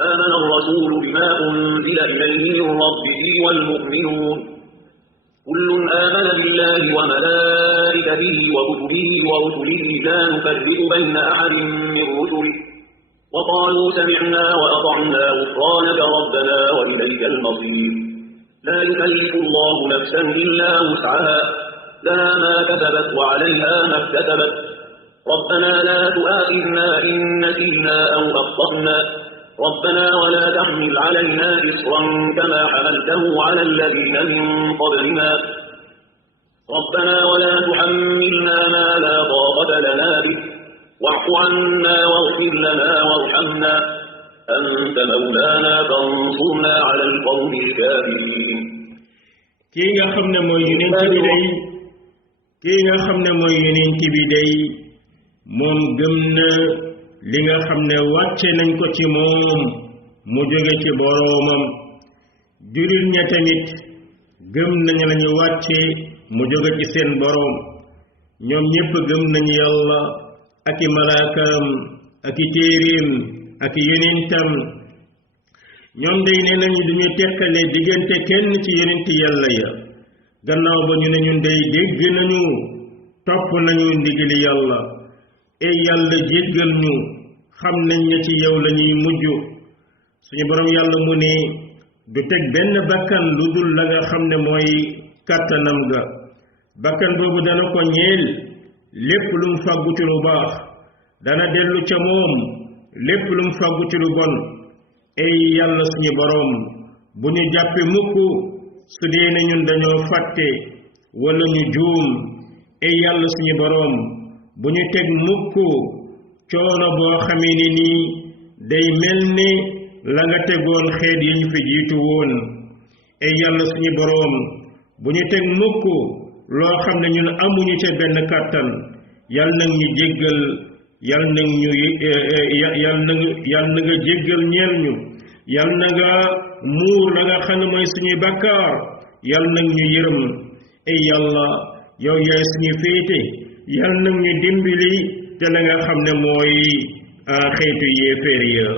آمن الرسول بما أنزل إليه من ربه والمؤمنون كل آمن بالله وملائكته وكتبه ورسله لا نفرق بين أحد من رسله وقالوا سمعنا وأطعنا غفرانك ربنا وإليك المصير لا يكلف الله نفسا إلا وسعها لها ما كسبت وعليها ما اكتسبت ربنا لا تؤاخذنا إن نسينا أو أخطأنا ربنا ولا تحمل علينا إصرا كما حملته على الذين من قبلنا ربنا ولا تحملنا ما لا طاقة لنا به واعف عنا واغفر لنا وارحمنا أنت مولانا فانصرنا على القوم الكافرين kii nga xam ne mooy yonent bi day moom gëm na li nga xam ne wàcce nañ ko ci moom mu jóge ci boroomam jullit ña tamit gëm nañu lañu wàcce mu jóge ci seen boroom ñoom ñépp gëm nañu yàlla ak i malaakaam ak i téeréem ak i yonentam ñoom day nee nañu duñu tekkale diggante kenn ci yonent yàlla ya gannaaw ba ñu ne ñun day dégg nañu topp nañu ndigali yàlla ey yàlla jéggal ñu xam nañ ne ci yow lañuy mujj suñu borom yàlla mu ne du teg benn bakkan lu dul la nga xam ne mooy kàttanam ga bakkan boobu dana ko ñeel lépp lu mu fàggu ci lu baax dana dellu ca moom lépp lu mu fàggu ci lu bon ey yàlla suñu borom bu ñu jàppe mukk su dee ne ñun dañoo fàtte wala ñu juum ey yàlla suñu borom bu ñu teg mukk coono boo xamee ni nii day mel ni la nga tegoon xeet yi ñu fi jiitu woon ey yàlla suñu boroom bu ñu teg mukk loo xam ne ñun amuñu ca benn kàttan yal nag ñu jéggal yal nag ñu yal na nga jéggal ñeel ñu yal na nga muur la nga xam ne mooy suñuy bakkaar yal nag ñu yërëm ey yàlla yow yaay suñu féete yal nag ñu dimbali te la nga xam ne mooy xeetu yéeféer ya